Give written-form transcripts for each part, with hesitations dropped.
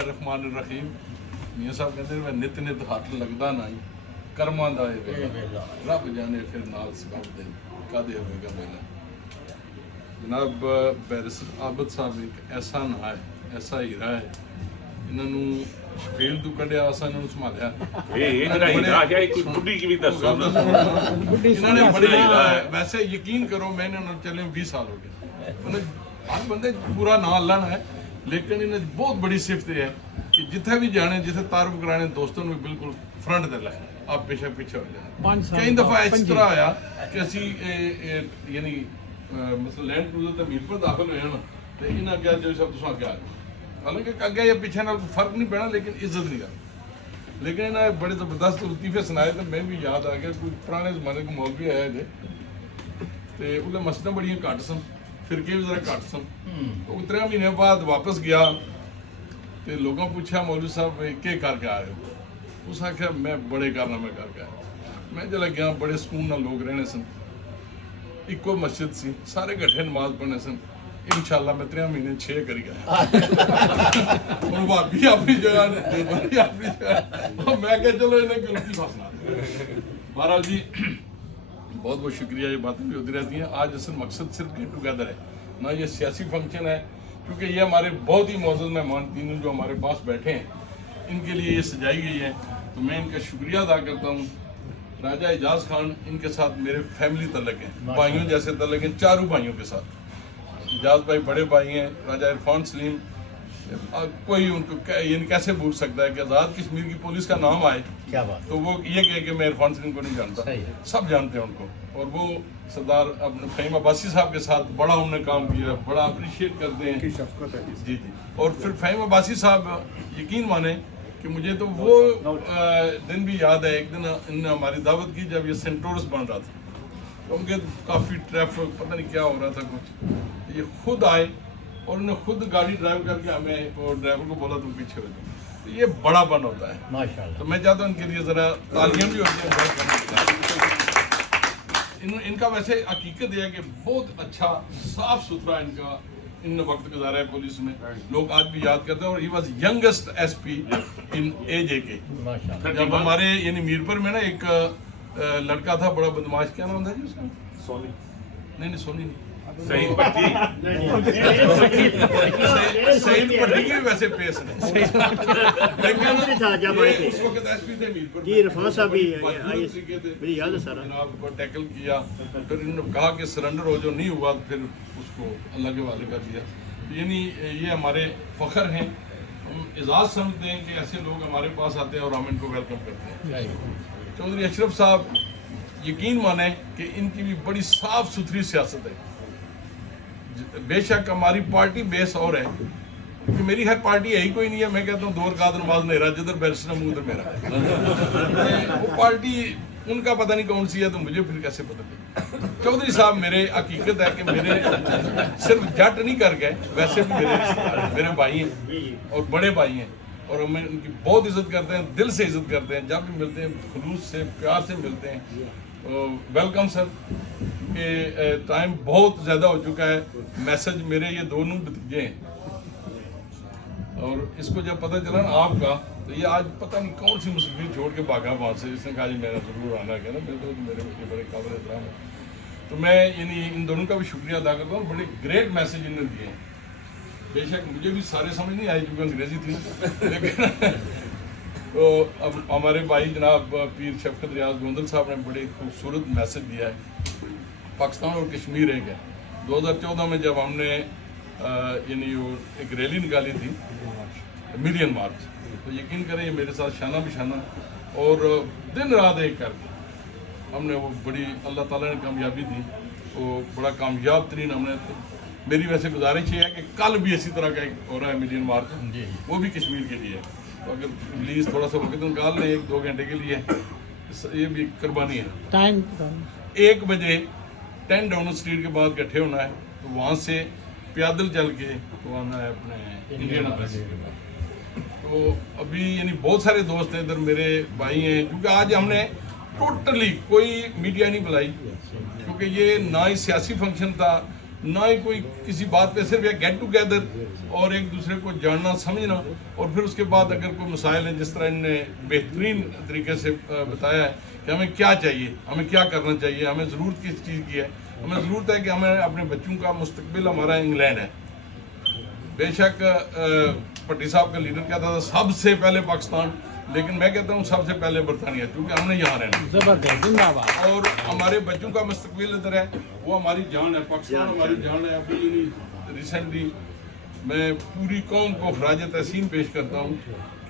रहमान रहीम मियाँ साहब कहते मैं नित नित हथ लगदा ना ही कर्मां दा रब जाने फिर नाल सबब दे कादे होएगा मेला। जनाब बैरिस्टर आबद साहब एक ऐसा ना है, ऐसा हीरा है, इन्होंने जेल तो कढ़िया असा इन्होंने संभालिया इन्होंने बड़ी वैसे यकीन करो मैं इन्होंने चले 20 साल हो गए उन्हें हर बंदे पूरा ना लाना है, लेकिन इन्हें बहुत बड़ी सिफत है कि जिथे भी जाने जिथे तारुफ कराने दोस्तों में बिल्कुल फ्रंट दे लाए, आप बेशक पीछे हो जाए। कई दफा इस तरह आया कि असी यानी मतलब लैंड क्रूजर तो मीर पर दाखिल होए ना तो इन्हें क्या जो सब तुम अगे आ जाओ, हालांकि अगे या पीछे ना कोई फर्क नहीं पैना, लेकिन इज्जत नहीं करनी। लेकिन इन्हें बड़े जबरदस्त लतीफे सुनाए तो मैं भी याद आ गया कोई पुराने जमाने को मौलवी आया जे तो उन्हें मस्जिदां बड़ियां घट सन, फिरके भी जरा घट सन, तो 3 महीने बाद वापस गया तो लोगों पूछा मौलवी साहब के करके आए हो, उस आख्या मैं बड़े कारनामे करके आया। मैं जल्द गया बड़े सुकून नाल लोग रहने सन, इको मस्जिद सी, सारे इकट्ठे नमाज पढ़ने सन, इंशाअल्लाह मैं 3 महीने 6 करी गया और भाभी अपनी जगह ने देवरी अपनी जगह, मैं क्या चलो इन्हें गलती फंसना। बहरहाल जी बहुत बहुत शुक्रिया, ये बातें भी होती रहती हैं। आज असल मकसद सिर्फ गेट टुगेदर है ना, ये सियासी फंक्शन है, क्योंकि ये हमारे बहुत ही मौजूद मेहमान तीनों जो हमारे पास बैठे हैं इनके लिए ये सजाई गई है, तो मैं इनका शुक्रिया अदा करता हूँ। राजा एजाज खान इनके साथ मेरे फैमिली तलक हैं, भाइयों जैसे तलक हैं, 4 भाइयों के साथ। एजाज भाई बड़े भाई हैं, राजा इरफान सलीम कोई उनको कैसे भूल सकता है कि आज़ाद कश्मीर की पुलिस का नाम आए, क्या बात, तो वो ये कहे कि मैं इरफान सलीम को नहीं जानता, सब जानते हैं उनको। और वो सरदार अपने फ़हीम अब्बासी साहब के साथ बड़ा उन्होंने काम किया, बड़ा अप्रिशिएट करते हैं जी जी। और फिर फ़हीम अब्बासी साहब यकीन माने कि मुझे तो वो दिन भी याद है, एक दिन इन्होंने हमारी दावत की जब ये सेंटोरस बन रहा था, तो उनके काफ़ी ट्रैफिक पता नहीं क्या हो रहा था कुछ, ये खुद आए और उन्होंने खुद गाड़ी ड्राइव करके हमें और ड्राइवर को बोला तुम पीछे हो जाओ, तो ये बड़ा बन होता है माशाअल्लाह। तो मैं चाहता हूँ इनके लिए ज़रा तालियां भी होती हैं। इनका वैसे हकीकत है कि बहुत अच्छा साफ सुथरा इनका इन वक्त गुजारा है पुलिस में, लोग आज भी याद करते हैं। और he was youngest SP in AJK। जब हमारे यानी मीरपुर में ना एक लड़का था बड़ा बदमाश, क्या नाम था जी उसका? सोनी नहीं सोनी नहीं, सईद भट्टी की वैसे पेश नहीं, लेकिन उस वक्त SP थे मीरपुर जी, इरफान साहब भी मेरी याद है सारा, जनाब को टैकल किया, फिर इन्होंने कहा कि सरेंडर हो, जो नहीं हुआ फिर उसको अल्लाह के वाले कर दिया। यानी ये हमारे फ़ख्र हैं, हम एजाज़ समझते हैं कि ऐसे लोग हमारे पास आते हैं और हम इनको वेलकम करते हैं। चौधरी अशरफ साहब यकीन माने कि इनकी भी बड़ी साफ सुथरी सियासत है। बेशक हमारी पार्टी बेस और है, क्योंकि मेरी हर पार्टी यही कोई नहीं है, मैं कहता हूँ 2 रकात नमाज मेरा, जिधर बैरिस्टर मुँह उधर मेरा, वो पार्टी उनका पता नहीं कौन सी है, तो मुझे फिर कैसे पता चले। चौधरी साहब मेरे हकीकत है कि मेरे सिर्फ जट नहीं कर गए, वैसे भी मेरे भाई हैं और बड़े भाई हैं, और हमें उनकी बहुत इज्जत करते हैं, दिल से इज्जत करते हैं, जब भी मिलते हैं खुलूस से प्यार से मिलते हैं। तो वेलकम सर, कि टाइम बहुत ज़्यादा हो चुका है, मैसेज मेरे ये दोनों भतीजे हैं, और इसको जब पता चला ना आपका, तो ये आज पता नहीं कौन सी मुसीबत छोड़ के भागा वहाँ से, इसने कहा जी मेरा ज़रूर आना है ना, बिल्कुल मेरे बड़े काबिल एहतराम है। तो मैं यानी इन दोनों का भी शुक्रिया अदा करता हूँ, बड़े ग्रेट मैसेज इन्होंने दिए हैं। बेशक मुझे भी सारे समझ नहीं आई क्योंकि अंग्रेज़ी थी, लेकिन तो अब हमारे भाई जनाब पीर शफकत रियाज गोंदल साहब ने बड़े खूबसूरत मैसेज दिया है। पाकिस्तान और कश्मीर एक है। 2014 में जब हमने यानी वो एक रैली निकाली थी, मिलियन मार्च, तो यकीन करें ये मेरे साथ शाना बिशाना और दिन रात एक करके हमने वो बड़ी अल्लाह ताला ने कामयाबी दी, वो बड़ा कामयाब तरीन हमने। तो मेरी वैसे गुजारिश ये है कि कल भी इसी तरह का एक हो रहा है मिलियन मार्च, वो भी कश्मीर के लिए, तो अगर प्लीज़ थोड़ा सा वक्त निकाल लें 1-2 घंटे के लिए, ये भी कुर्बानी है। टाइम 1 बजे 10 डाउन स्ट्रीट के बाद इकट्ठे होना है, तो वहाँ से पैदल चल के तो आना है अपने इंडियन एम्बेसी के बाद। तो अभी यानी बहुत सारे दोस्त हैं इधर, मेरे भाई हैं, क्योंकि आज हमने टोटली कोई मीडिया नहीं बुलाई, क्योंकि ये ना ही सियासी फंक्शन था نہ ہی کوئی کسی بات پہ صرف ایک گیٹ ٹوگیدر اور ایک دوسرے کو جاننا سمجھنا، اور پھر اس کے بعد اگر کوئی مسائل ہیں جس طرح ان نے بہترین طریقے سے بتایا ہے کہ ہمیں کیا چاہیے، ہمیں کیا کرنا چاہیے، ہمیں ضرورت کس چیز کی ہے. ہمیں ضرورت ہے کہ ہمیں اپنے بچوں کا مستقبل ہمارا انگلینڈ ہے. بے شک پٹی صاحب کا لیڈر کہتا تھا سب سے پہلے پاکستان، لیکن میں کہتا ہوں سب سے پہلے برطانیہ، کیونکہ ہم نے یہاں رہنا زبردست، زندہ باد. اور ہمارے بچوں کا مستقبل ادھر ہے، وہ ہماری جان ہے، پاکستان ہماری جان ہے. ابھی ریسنٹلی میں پوری قوم کو خراج تحسین پیش کرتا ہوں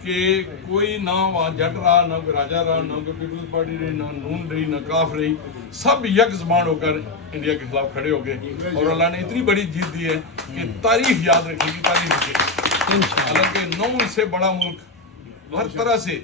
کہ کوئی نہ وہاں جٹ رہا، نہ کوئی راجا رہا، نہ کوئی پیپلز پارٹی رہی، نہ نون رہی، نہ کاف رہی، سب یک زبان ہو کر انڈیا کے خلاف کھڑے ہو گئے. اور اللہ نے اتنی بڑی جیت دی ہے کہ تاریخ یاد رکھے گی، تاریخ رکھے گی. حالانکہ 9 سے بڑا ملک ہر طرح سے،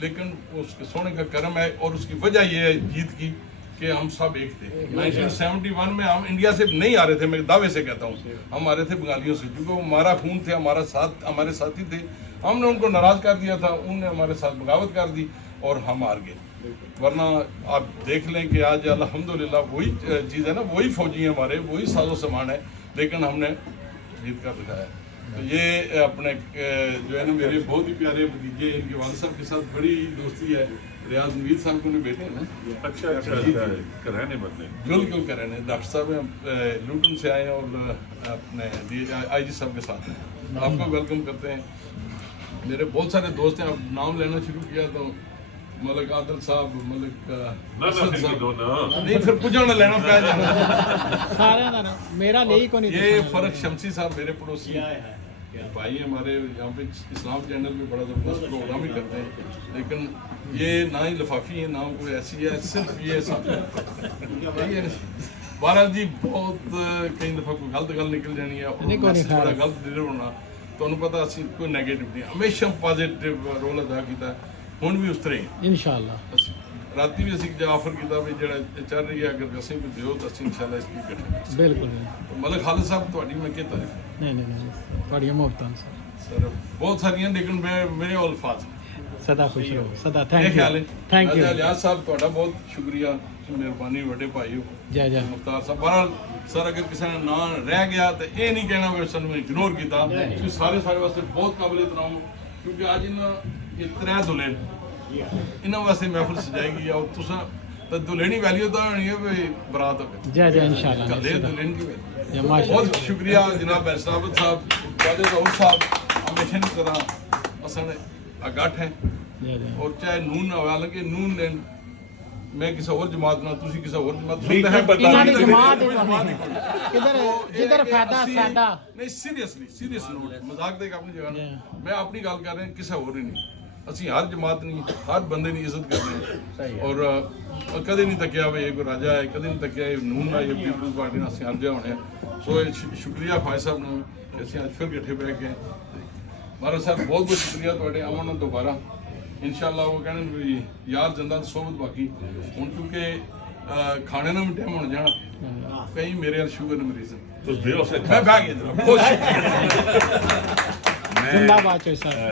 لیکن اس کے سونے کا کرم ہے، اور اس کی وجہ یہ ہے جیت کی کہ ہم سب ایک تھے. 1971 میں ہم انڈیا سے نہیں آ رہے تھے، میں دعوے سے کہتا ہوں ہم آ رہے تھے بنگالیوں سے، کیونکہ وہ ہمارا خون تھے، ہمارے ساتھی تھے. ہم نے ان کو ناراض کر دیا تھا، انہوں نے ہمارے ساتھ بغاوت کر دی اور ہم ہار گئے. ورنہ آپ دیکھ لیں کہ آج الحمدللہ وہی چیز ہے نا، وہی فوجی ہیں ہمارے، وہی ساز و سامان ہے، لیکن ہم نے جیت کر دکھایا. تو یہ اپنے جو ہے نا میرے بہت ہی پیارے بھتیجے، ان کے والد صاحب کے ساتھ بڑی دوستی ہے. ریاض نوید صاحب کو بیٹے ہیں نا، اچھا کرانے بدلے بالکل کرانے. ڈاکٹر صاحب لوٹن سے آئے ہیں اور اپنے آئی جی صاحب کے ساتھ ہیں. آپ کو ویلکم کرتے ہیں. میرے بہت سارے دوست ہیں، اب نام لینا شروع کیا تو ملک عادل صاحب، ملک اسد صاحب، نہیں پھر پوجا نہ لینا پہ جانا سارے میرا لے کو نہیں. یہ فرق شمسی صاحب میرے پڑوسی بھائی ہمارے یہاں پہ اسلام چینل میں بڑا زبردست پروگرام ہی کرتے ہیں، لیکن یہ نہ ہی لفافی ہے، نہ کوئی ایسی ہے، صرف یہ ساتھ. بہرحال جی بہت کئی دفعہ کوئی غلط گل نکل جانی ہے، اور بڑا غلط ڈلیور ہونا. تمہیں پتا اسی کوئی نیگیٹو نہیں، ہمیشہ پازیٹیو رول ادا کیتا ہے. ہن بھی اس طرح ہی انشاءاللہ. رات بھی اسی آفر کیتا بھی جڑا چل رہی ہے، اگر اسی کو دیو تو اسی انشاءاللہ اس کی کٹیں. بالکل. ملک خالد صاحب تہاڈی میں کیا تعریف؟ نہیں تھوڑی محبتاں سر بہت ساری ہیں، لیکن میرے الفاظ سدا خوش رہو، سدا کیا خیال ہے؟ Thank you. الیاس صاحب تہاڈا بہت شکریہ، مہربانی بڑے بھائی ہو. جی جی مختار صاحب بہرحال سر اگر کسی نے نہ رہ گیا تو یہ نہیں کہنا کہ سن میں اگنور کیتا، کیونکہ سارے واسطے بہت قابل احترام. کیونکہ آج یہ 3 دلہن انہوں واسطے محفل سجائے گی، اور تو دلہنی ویلیو تو ہونی ہے کوئی برات ہو. جی جی انشاءاللہ. دلہن کی ویلیو. بہت شکریہ جناب ایسرابت صاحب، قادر راؤل صاحب، ہمیشہ کی طرح اصل اگٹھ ہیں. اور چاہے نون حالانکہ نون نے میں کسی اور جماعت نہ، تسی کسی اور جماعت نہیں. سیریس نوٹ، مذاق دے اپنی جگہ میں اپنی گل کر رہا ہوں، کسی اور ہی نہیں. اسی ہر جماعت نہیں، ہر بندے کی عزت کرتے ہیں، اور کدے نہیں تکیا بھی یہ کوئی راجا ہے، کدے نہیں تکیا یہ نون ہے، یہ پیپلز پارٹی نے اسی ہر جگہ ہونے. سو شکریہ فائز صاحب نے کہ اسی اج پھر کٹھے بیٹھ کے. مہاراج صاحب بہت بہت شکریہ تھوڑے آمن دوبارہ انشاءاللہ. وہ کہنے بھی یار زندہ صحبت باقی ہوں، کیونکہ کھانے نہ بھی ٹائم ہونا جانا، کہیں میرے شوگر نے مریض ہیں. میں بہ گیا. بہت شکریہ. زندہ باد.